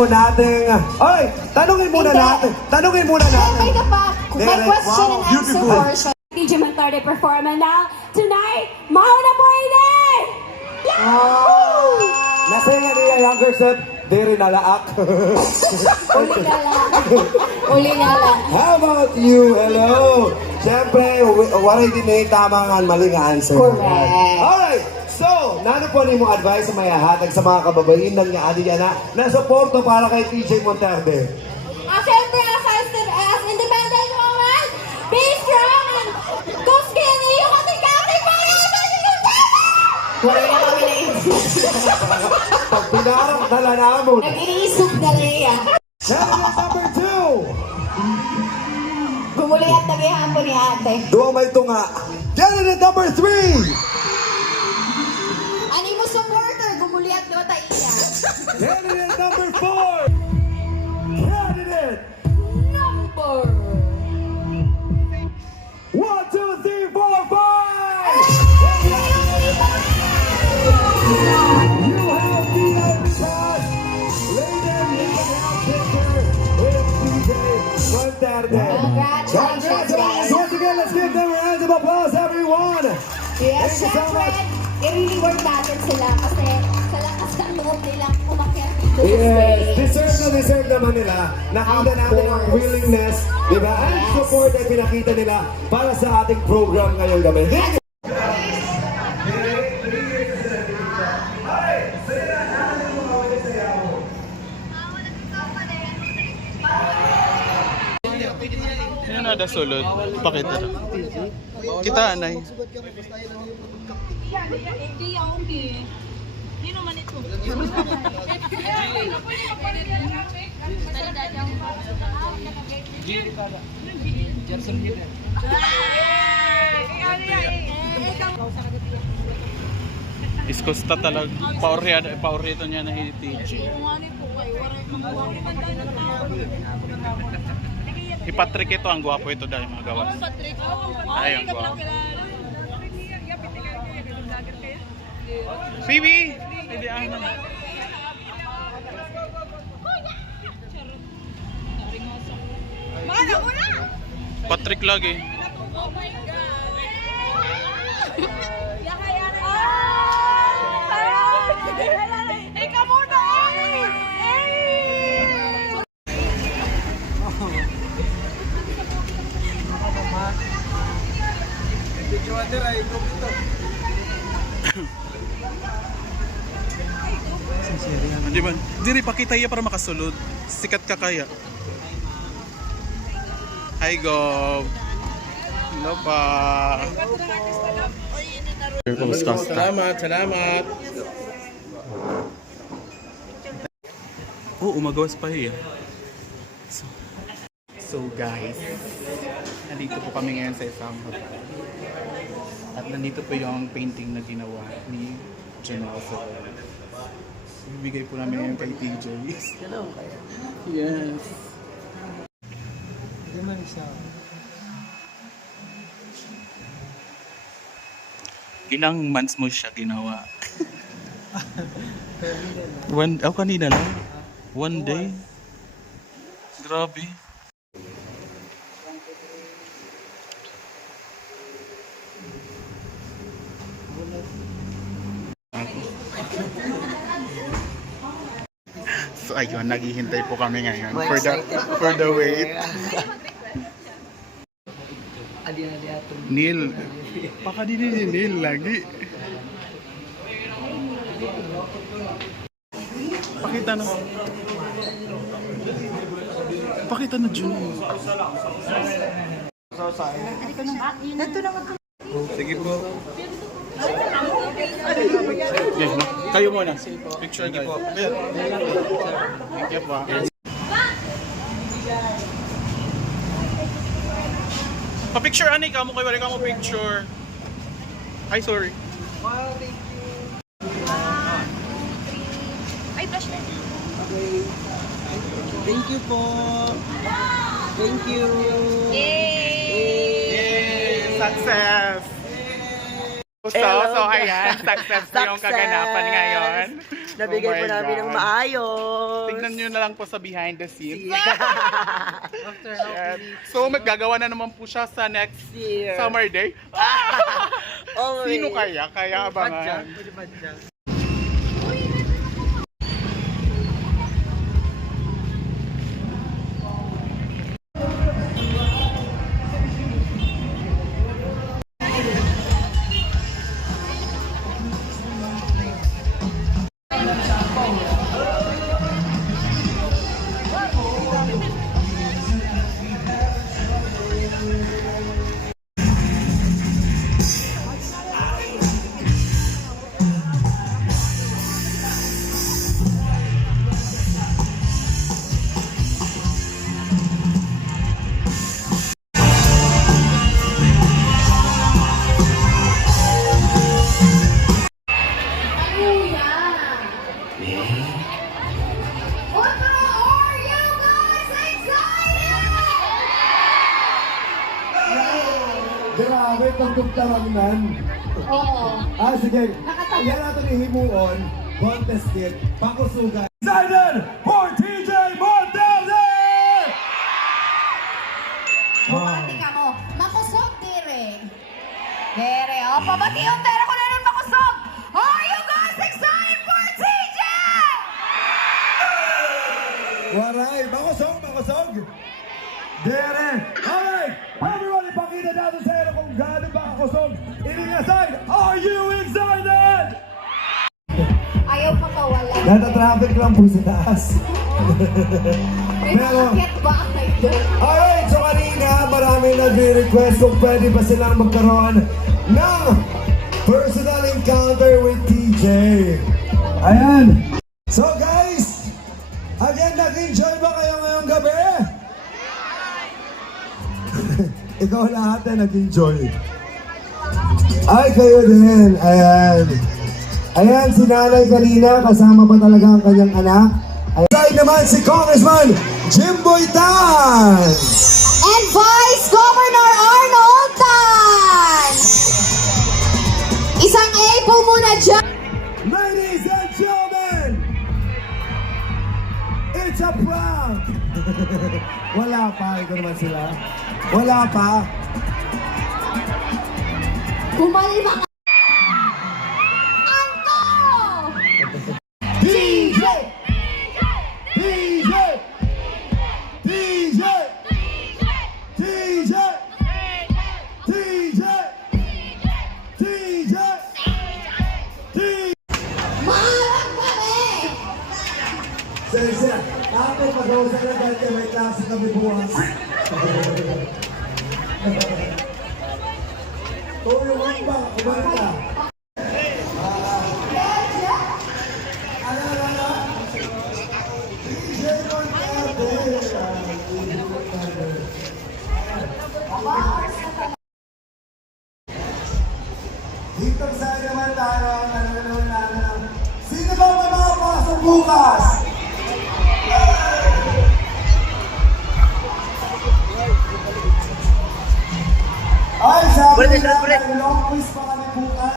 po nating... Oy! Tanungin muna natin. Tanungin muna natin. May question and answer beautiful. portion. DJ Monterde performance now. Tonight, mauna po ini! Nasa nga niya younger self, diri nalaak. Uli na lang. Uli na lang. How about you? Hello! Siyempre, wala din na yung tama nga maling answer. Correct. Alright! So, nano po ni mong advice sa mga hatag sa mga kababayin ng adi na suporto para kay DJ Monterde? Siyempre, as independent woman, be strong and go skinny. Yung ating kapit pa rin! Wala na kami na Pag pinarap na namon. Nag-iisip na Rhea. Candidate number 2! Gumuli at nag-ihampo ni ate. Duwa may tunga. Candidate number 3! Ano mo supporter? Gumuli at doon tayo niya. Candidate number 4! Candidate! Number 1, 2, 3, 4, 5! You have the because Layden has picture with DJ Monterde. Congratulations, Once again, let's give them a round of applause, everyone! Yes, Thank you so syempre, much. i-reward natin sila kasi sa lakas ng loob nilang umakyat dito sa Yes, stage. deserve naman nila. Nakita Of natin ang course. willingness, di ba? And Yes. support na pinakita nila para sa ating program ngayong gabi. Sino na sulod? Pakita na. Kita, anay. Hindi, okay. Hindi naman ito. Iskosta talaga. Paorito niya na TG. Si Patrick ito, ang gwapo ito dahil mga gawas. Ay, ang gwapo. Phoebe! Hindi ano na. Patrick lagi. Oh my God! Ikaw muna! Di ba? Diri pakita iya para makasulod. Sikat ka kaya. Hi Gob. Hello pa. Salamat. Oh, umagawas pa iya. So guys, nandito po kami ngayon sa isang hotel. At nandito po yung painting na ginawa ni General Soto. Ibigay po namin ngayon kay TJ. Hello kayo. Yes. Ilang months mo siya ginawa? Kanina lang. One day. Grabe. So ayun, naghihintay po kami ngayon for the wait. Neil, baka din ni Neil lagi. Pakita na Jun. Sige po. Yes, no? Kayo muna. Picture niyo po. Thank you po. Pa-picture ani ka mo kay wala ka mo picture. Ay sorry. Ay, flash na. Thank you po. Thank you. Yay! Success! So ayan, success po yung kaganapan ngayon. Nabigay Oh po my namin God. ng maayos. Tignan nyo na lang po sa behind the scenes. After Yes. So maggagawa na naman po siya sa next year. summer day. Always. Sino kaya? Kaya abangan. Grabe, pagdugtarang nan. Oo. Sige. Yan natin ihimuon. Contest kit. Pakusugan. Excited for TJ Monterde! Bumati ka mo. Makusog, dire. Dire, oh. Pabati yung pera ko na nun makusog. Are you guys excited for TJ? Waray, makusog. Dere. Alright, everyone, ipakita natin sa inyo kung gaano ba kakusog. Ining aside, are you excited? Ayaw pa kawala. Nata-traffic lang po sa taas. May Pero- makakit ba kayo doon? Alright, so kanina maraming nagre-request kung pwede ba silang magkaroon ng personal encounter with TJ. Ayan. So guys, again, nag-enjoy ba kayo ngayong gabi? Ikaw lahat na nag-enjoy. Ay, kayo din. Ayan. Ayan, si nanay kanina, kasama pa talaga ang kanyang anak. Ayan naman si Congressman Jimboy Tan. And Vice Governor Arnold Tan! Isang A po muna dyan. Ladies and gentlemen, it's a prank. Wala pa, ito naman sila. Wala pa. Kumalma ka. Anto! DJ! DJ! DJ! DJ! DJ! DJ! Maharap kami! Sensya, ako pag-usa na dahil may klase kami bukas. Tuyo mo ba? Kumalik ka. DJ Monterde. Dito sa naman tayo, sino ba may mga pasok bukas? Ay, sabi Ulit, nila, ulit. may long quiz pa kami